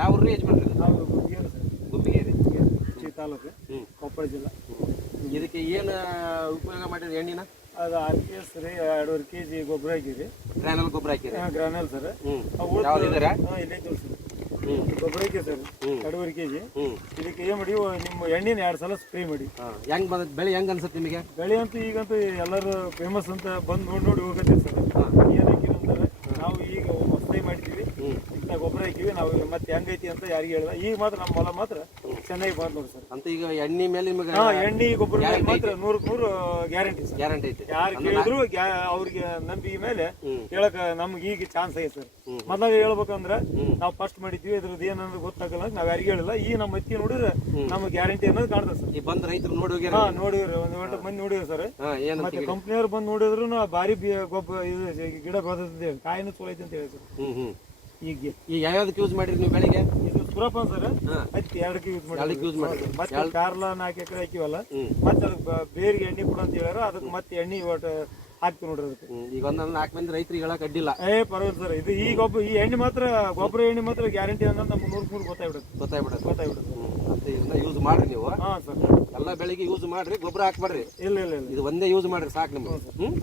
ಯಾವ ಊರು ಯಜಮಾನ್ರಿ? ನಾವು ಸರ್. ಚಿ ತಾಲೂಕು ಕೊಪ್ಪಳ ಜಿಲ್ಲಾ. ಇದಕ್ಕೆ ಏನು ಉಪಯೋಗ ಮಾಡಿರಿ ಎಣ್ಣಿನ? ಅದು ಆರು ಕೆ ಎಸ್ ರೀ ಎರಡೂವರೆ ಕೆ ಜಿ ಗೊಬ್ಬರ ಹಾಕಿರಿ ಗ್ರಾನಲ್ ಗೊಬ್ಬರ ಹಾಕಿರಿ ಗ್ರಾನಲ್ ಸರ್. ಹಾಂ ಇಲ್ಲೇ ಗೊಬ್ಬರ ಹಾಕಿ ಸರ್. ಎರಡೂವರೆ ಕೆ ಜಿ ಇದಕ್ಕೆ ಏನು ಮಾಡಿ ನಿಮ್ಮ ಎಣ್ಣೆನ ಎರಡು ಸಲ ಸ್ಪ್ರೇ ಮಾಡಿ. ಹೆಂಗೆ ಬಂದ ಬೆಳೆ ಹೆಂಗ್ ಅನ್ಸುತ್ತೆ ನಿಮಗೆ? ಬೆಳೆ ಅಂತೂ ಈಗಂತೂ ಎಲ್ಲರೂ ಫೇಮಸ್ ಅಂತ ಬಂದು ನೋಡಿ ನೋಡಿ ಹೋಗತ್ತೆ ಸರ್. ಏನು ಹಾಕಿರಿ ನಾವು ಈಗ ಗೊಬ್ಬರ ಹಾಕಿವಿ ನಾವು ಮತ್ತೆ ಹೆಂಗೈತಿ ಅಂತ ಯಾರಿಗೆ ಹೇಳಿದ ಈಗ ಮಾತ್ರ ನಮ್ಮ ಹೊಲ ಮಾತ್ರ ಚೆನ್ನಾಗಿ ಬಂದ್ ನೋಡಿ ಸರ್. ಅಂತ ಈಗ ಎಣ್ಣೆ ಮೇಲೆ ನಿಮಗೆ ಹಾ ಎಣ್ಣೆ ಗೊಬ್ಬರ ಮೇಲೆ ಮಾತ್ರ ನೂರಕ್ಕೆ ನೂರು ಗ್ಯಾರಂಟಿ ಸರ್. ಗ್ಯಾರಂಟಿ ಐತೆ. ಯಾರು ಕೇಳಿದ್ರು ಅವ್ರಿಗೆ ನಂಬಿಕೆ ಮೇಲೆ. ಹೇಳಕ್ ನಮ್ಗೆ ಈಗ ಚಾನ್ಸ್ ಐತೆ ಸರ್. ಮೊದಲಾಗ ಹೇಳ್ಬೇಕಂದ್ರ ನಾವು ಫಸ್ಟ್ ಮಾಡಿದ್ವಿ ಇದ್ರದ್ದು ಏನಂದ್ರೆ ಗೊತ್ತಾಗಲ್ಲ ನಾವ್ ಯಾರಿಗೆ ಹೇಳಿಲ್ಲ. ಈ ನಮ್ಮ ಅತ್ತಿ ನೋಡಿದ್ರೆ ನಮ್ಗೆ ಗ್ಯಾರಂಟಿ ಅನ್ನೋದು ಕಾಣ್ತದೆ ಸರ್. ಈ ಬಂದ್ ರೈತರು ನೋಡಿ ಹಾ ನೋಡಿವ್ರಿ ಒಂದ್ ಗಂಟೆ ಮಂದಿ ನೋಡಿವ್ರಿ ಸರ್. ಮತ್ತೆ ಕಂಪ್ನಿಯವ್ರು ಬಂದು ನೋಡಿದ್ರು ಭಾರಿ ಗೊಬ್ಬರ ಇದು ಗಿಡ ಬರ್ತದೆ ಕಾಯಿನೂ ಚಲೋ ಐತೆ ಅಂತ ಹೇಳಿ ಸರ್. ಹ್ಮ್ ಹ್ಮ್. ಈಗ ಈಗ ಯಾವ್ಯಾವ್ದಕ್ಕೆ ಯೂಸ್ ಮಾಡಿರಿ ನೀವು ಬೆಳಿಗ್ಗೆ? ಇದು ಸುರಪನ್ ಸರ್. ಹತ್ತಿ ಎರಡಕ್ಕೆ ಯೂಸ್ ಮಾಡಿ ಎರಡಕ್ಕೆ ಯೂಸ್ ಮಾಡಿರಿ ಮತ್ತೆ ಕಾರ್ಲ ನಾಲ್ಕು ಎಕರೆ ಹಾಕಿವಲ್ಲ. ಹ್ಮ್. ಮತ್ತೆ ಅದಕ್ಕೆ ಬೇರಿಗೆ ಎಣ್ಣೆ ಕೊಡು ಅಂತ ಹೇಳ್ಯಾರ ಅದಕ್ಕೆ ಮತ್ತೆ ಎಣ್ಣೆ ಒಟ್ಟು ಹಾಕ್ತೀವಿ ನೋಡ್ರಿ ಅದಕ್ಕೆ. ಈಗ ಒಂದೊಂದು ನಾಲ್ಕು ಮಂದಿ ರೈತರಿಗೆ ಹೇಳಕ್ ಅಡ್ಡಿಲ್ಲ ಏ ಪರವಾಗಿಲ್ಲ ಸರ್. ಇದು ಈ ಗೊಬ್ಬರ ಈ ಎಣ್ಣೆ ಮಾತ್ರ ಗೊಬ್ಬರ ಎಣ್ಣೆ ಮಾತ್ರ ಗ್ಯಾರಂಟಿ ಅಂದ್ರೆ ನಮ್ಗೆ ನೂರು ನೂರು ಗೊತ್ತಾಗ್ಬಿಡುತ್ತೆ. ಗೊತ್ತಾಯ್ಬಿಡುತ್ತೆ ಗೊತ್ತಾಗ್ಬಿಡುತ್ತೆ. ಹ್ಮ್. ಅಂತ ಇದನ್ನ ಯೂಸ್ ಮಾಡ್ರಿ ನೀವು. ಹಾಂ ಸರ್. ಎಲ್ಲ ಬೆಳಿಗ್ಗೆ ಯೂಸ್ ಮಾಡ್ರಿ ಗೊಬ್ಬರ ಹಾಕ್ಬಾರ್ರಿ. ಇಲ್ಲ ಇಲ್ಲ ಇಲ್ಲ ಇದು ಒಂದೇ ಯೂಸ್ ಮಾಡ್ರಿ ಸಾಕು ನಿಮ್ಗೆ. ಹ್ಮ್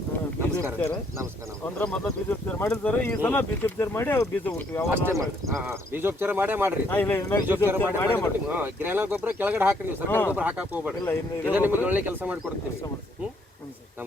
ನಮಸ್ಕಾರ. ನಮಸ್ಕಾರ. ಅಂದ್ರೆ ಮೊದಲು ಬೀಜ ಉಪಚಾರ ಮಾಡಿಲ್ಲ ಸರ್. ಈ ಸಲ ಬೀಜೋಪಚಾರ ಮಾಡಿ ಅವು ಬೀಜ ಅವಾಗ ಅಷ್ಟೇ ಮಾಡಿ. ಹಾ ಹಾ. ಬೀಜೋಪಚಾರ ಮಾಡೇ ಮಾಡ್ರಿ. ಇಲ್ಲ ಬೀಜೋಪಚಾರ ಮಾಡೇ ಮಾಡೇ ಹಾ ಗೊಬ್ಬರ ಕೆಳಗಡೆ ಹಾಕ್ರಿ ನೀವು. ಸರ್ಕಾರ ಗೊಬ್ಬರ ಹಾಕಕ್ ಹೋಗ್ಬೇಡಿ ಇಲ್ಲ ನಿಮಗೆ ಒಳ್ಳೆ ಕೆಲಸ ಮಾಡಿಕೊಡ್ತೀವಿ. ನಮಸ್ಕಾರ.